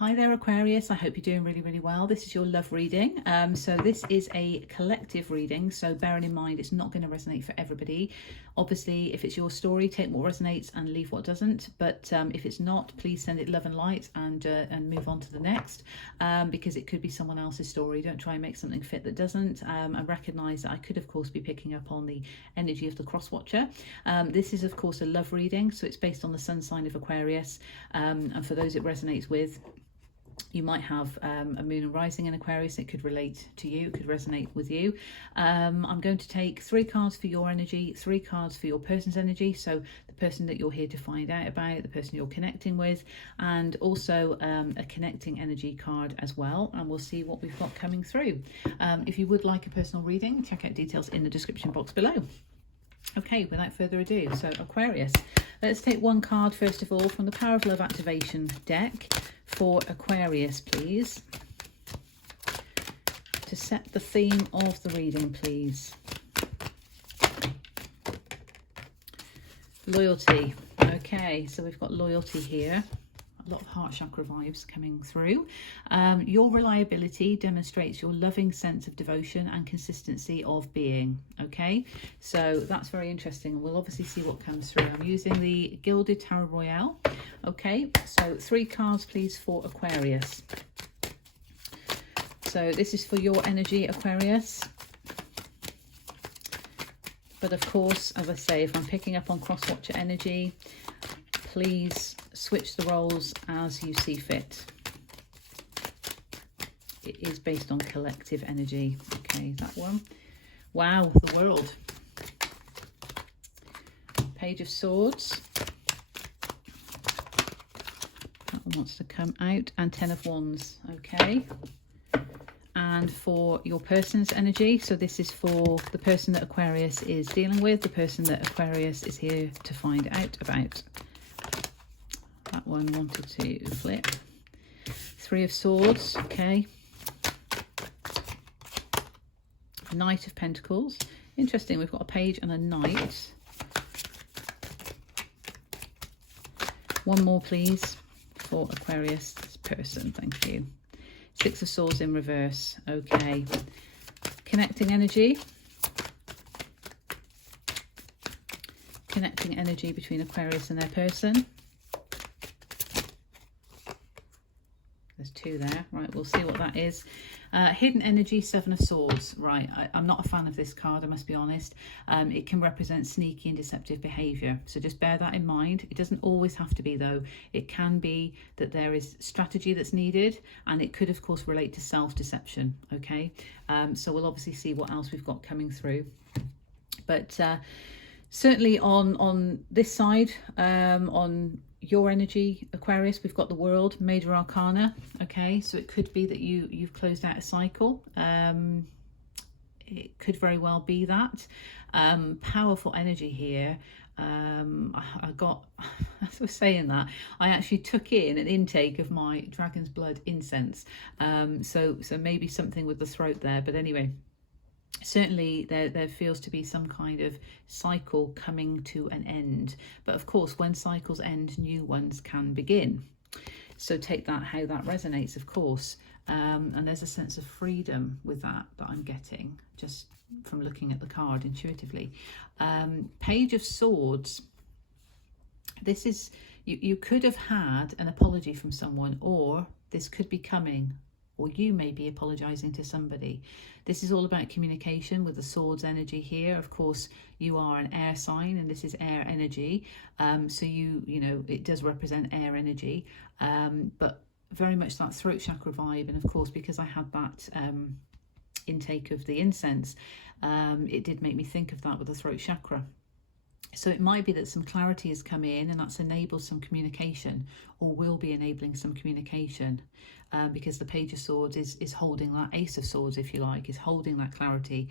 Hi there, Aquarius. I hope you're doing really, really well. This is your love reading. So this is a collective reading. So bearing in mind, it's not going to resonate for everybody. Obviously, if it's your story, take what resonates and leave what doesn't. But if it's not, please send it love and light and move on to the next, because it could be someone else's story. Don't try and make something fit that doesn't. I recognise that I could, of course, be picking up on the energy of the cross watcher. This is, of course, a love reading. So it's based on the sun sign of Aquarius. And for those it resonates with, you might have a moon and rising in Aquarius. It could relate to you, it could resonate with you. I'm going to take 3 cards for your energy, 3 cards for your person's energy. So the person that you're here to find out about, the person you're connecting with, and also a connecting energy card as well. And we'll see what we've got coming through. If you would like a personal reading, check out details in the description box below. Okay, without further ado, so Aquarius, let's take 1 card first of all from the Power of Love activation deck for Aquarius, please, to set the theme of the reading, please. Loyalty. Okay, so we've got loyalty here. A lot of heart chakra vibes coming through. Your reliability demonstrates your loving sense of devotion and consistency of being. Okay, so that's very interesting. We'll obviously see what comes through. I'm using the Gilded Tarot Royale. Okay, so 3 cards please for Aquarius. So this is for your energy, Aquarius. But of course, as I say, if I'm picking up on cross-watcher energy, please switch the roles as you see fit. It is based on collective energy. Okay, that one. Wow, the World. Page of Swords. That one wants to come out. And 10 of Wands. Okay. And for your person's energy, so this is for the person that Aquarius is dealing with, the person that Aquarius is here to find out about. That one wanted to flip. 3 of Swords, okay. Knight of Pentacles. Interesting, we've got a page and a knight. 1 more, please, for Aquarius person. Thank you. 6 of Swords in reverse. Okay. Connecting energy. Connecting energy between Aquarius and their person. There's 2 there. Right, we'll see what that is. Hidden energy, 7 of Swords. Right, I'm not a fan of this card, I must be honest. It can represent sneaky and deceptive behaviour. So just bear that in mind. It doesn't always have to be, though. It can be that there is strategy that's needed, and it could, of course, relate to self-deception. Okay, so we'll obviously see what else we've got coming through. But certainly on this side, on your energy, Aquarius, we've got the World, Major Arcana. Okay, so it could be that you've closed out a cycle. It could very well be that. Powerful energy here. I got, as I was saying that, I actually took in an intake of my Dragon's Blood incense. So maybe something with the throat there, but anyway. Certainly there feels to be some kind of cycle coming to an end. But of course, when cycles end, new ones can begin. So take that how that resonates, of course. And there's a sense of freedom with that I'm getting just from looking at the card intuitively. Page of Swords. This is, you could have had an apology from someone, or this could be coming, or you may be apologizing to somebody. This is all about communication with the Swords energy here. Of course, you are an air sign, and this is air energy. So you know, it does represent air energy, but very much that throat chakra vibe. And of course, because I had that intake of the incense, it did make me think of that with the throat chakra. So it might be that some clarity has come in, and that's enabled some communication, or will be enabling some communication, because the Page of Swords is holding that Ace of Swords, if you like, is holding that clarity,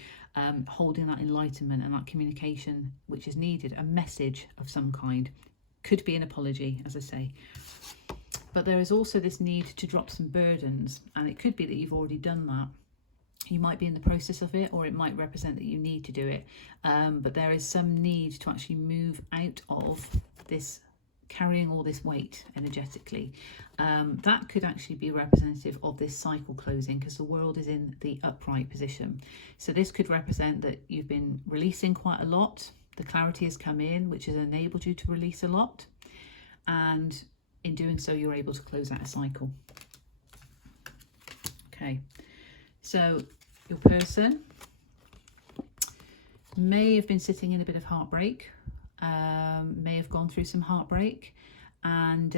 holding that enlightenment and that communication which is needed, a message of some kind. Could be an apology, as I say. But there is also this need to drop some burdens, and it could be that you've already done that. You might be in the process of it, or it might represent that you need to do it. But there is some need to actually move out of this carrying all this weight energetically. That could actually be representative of this cycle closing, because the world is in the upright position. So this could represent that you've been releasing quite a lot. The clarity has come in, which has enabled you to release a lot. And in doing so, you're able to close out a cycle. Okay, so your person may have been sitting in a bit of heartbreak, may have gone through some heartbreak, and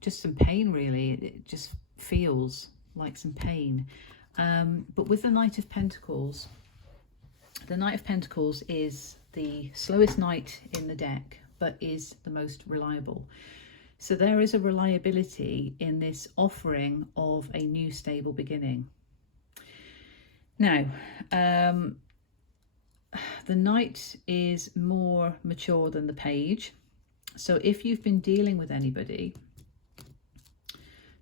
just some pain, really. It just feels like some pain. But with the Knight of Pentacles is the slowest knight in the deck, but is the most reliable. So there is a reliability in this offering of a new stable beginning. Now, the Knight is more mature than the Page. So if you've been dealing with anybody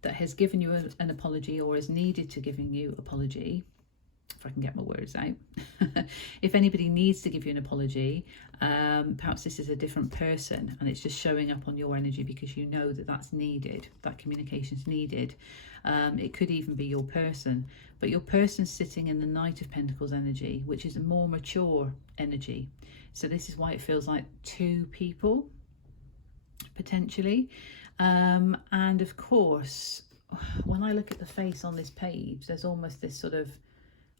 that has given you an apology, or is needed to giving you apology, if I can get my words out, if anybody needs to give you an apology, perhaps this is a different person, and it's just showing up on your energy because you know that that's needed, that communication's needed. It could even be your person, but your person's sitting in the Knight of Pentacles energy, which is a more mature energy. So this is why it feels like two people, potentially. And of course, when I look at the face on this page, there's almost this sort of,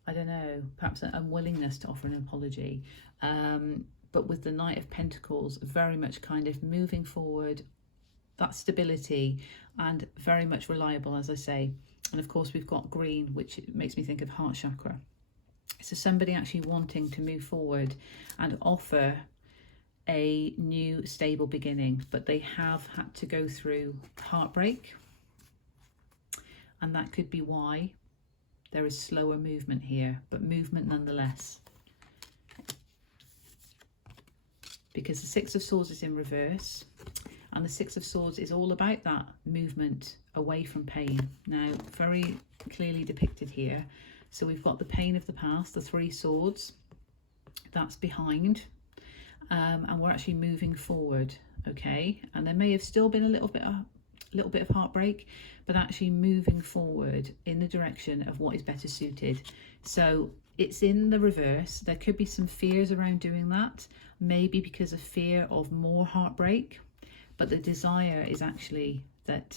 I don't know, perhaps an unwillingness to offer an apology. But with the Knight of Pentacles, very much kind of moving forward, that stability, and very much reliable, as I say. And of course, we've got green, which makes me think of heart chakra. So somebody actually wanting to move forward and offer a new stable beginning, but they have had to go through heartbreak. And that could be why there is slower movement here, but movement nonetheless. Because the Six of Swords is in reverse, and the Six of Swords is all about that movement away from pain. Now, very clearly depicted here. So we've got the pain of the past, the Three Swords, that's behind, and we're actually moving forward, okay? And there may have still been a little bit of heartbreak, but actually moving forward in the direction of what is better suited. So it's in the reverse. There could be some fears around doing that, maybe because of fear of more heartbreak, but the desire is actually that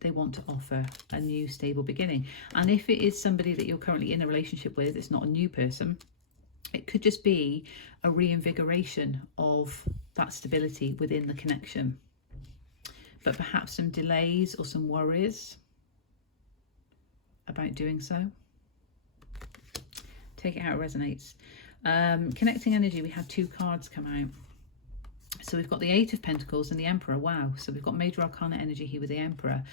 they want to offer a new stable beginning. And if it is somebody that you're currently in a relationship with, it's not a new person, it could just be a reinvigoration of that stability within the connection. But perhaps some delays or some worries about doing so. Take it how it resonates. Connecting energy, we had two cards come out. So we've got the Eight of Pentacles and the Emperor. Wow. So we've got Major Arcana energy here with the Emperor,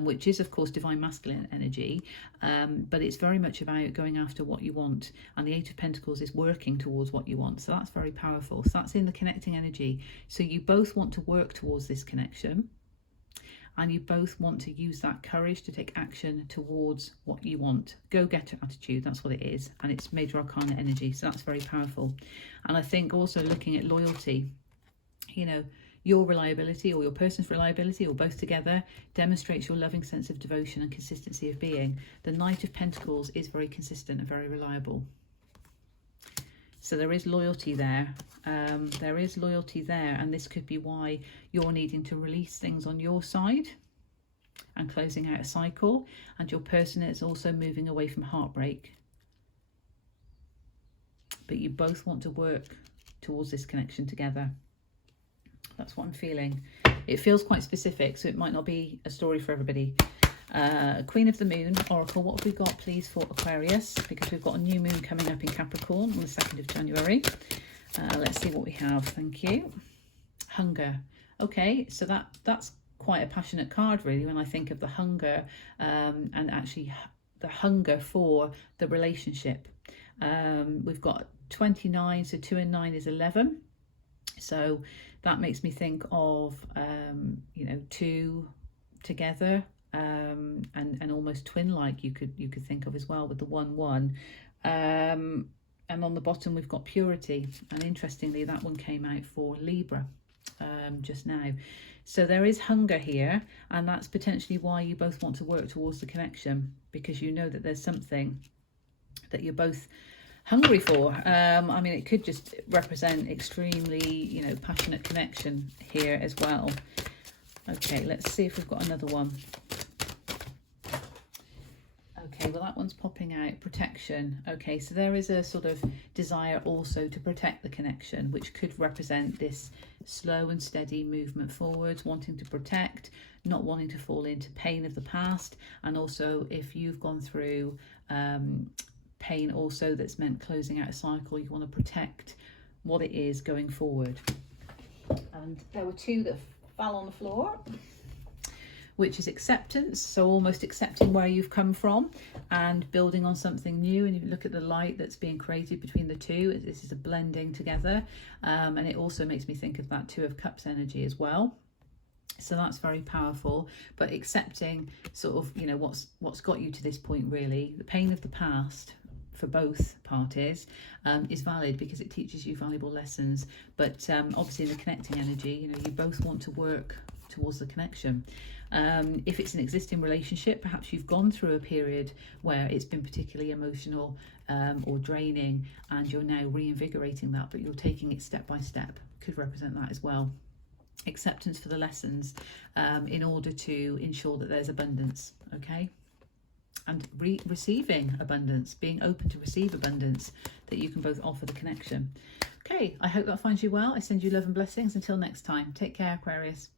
which is, of course, divine masculine energy. But it's very much about going after what you want. And the Eight of Pentacles is working towards what you want. So that's very powerful. So that's in the connecting energy. So you both want to work towards this connection. And you both want to use that courage to take action towards what you want. Go-getter attitude, that's what it is. And it's Major Arcana energy. So that's very powerful. And I think also looking at loyalty, you know, your reliability or your person's reliability, or both together, demonstrates your loving sense of devotion and consistency of being. The Knight of Pentacles is very consistent and very reliable. So there is loyalty there. There is loyalty there, and this could be why you're needing to release things on your side and closing out a cycle, and your person is also moving away from heartbreak. But you both want to work towards this connection together. That's what I'm feeling. It feels quite specific, so it might not be a story for everybody. Queen of the Moon, Oracle, what have we got, please, for Aquarius? Because we've got a new moon coming up in Capricorn on the 2nd of January. Let's see what we have. Thank you. Hunger. Okay, so that's quite a passionate card, really, when I think of the hunger, and actually the hunger for the relationship. We've got 29, so 2 and 9 is 11. So that makes me think of, you know, two together, and almost twin-like you could think of as well with the 1-1. And on the bottom we've got purity, and interestingly that one came out for Libra. just now. So there is hunger here, and that's potentially why you both want to work towards the connection, because you know that there's something that you're both hungry for. I mean, it could just represent extremely, you know, passionate connection here as well. Okay, let's see if we've got another one. Okay, well, that one's popping out, protection. Okay, so there is a sort of desire also to protect the connection, which could represent this slow and steady movement forwards, wanting to protect, not wanting to fall into pain of the past. And also, if you've gone through pain also that's meant closing out a cycle, you want to protect what it is going forward. And there were two that fell on the floor, which is acceptance. So almost accepting where you've come from and building on something new. And if you look at the light that's being created between the two, this is a blending together. And it also makes me think of that Two of Cups energy as well. So that's very powerful, but accepting sort of, you know, what's got you to this point, really. The pain of the past for both parties is valid because it teaches you valuable lessons. But obviously in the connecting energy, you know, you both want to work towards the connection. If it's an existing relationship, perhaps you've gone through a period where it's been particularly emotional or draining, and you're now reinvigorating that, but you're taking it step by step. Could represent that as well. Acceptance for the lessons in order to ensure that there's abundance, okay? And receiving abundance, being open to receive abundance that you can both offer the connection. Okay, I hope that finds you well. I send you love and blessings. Until next time, take care, Aquarius.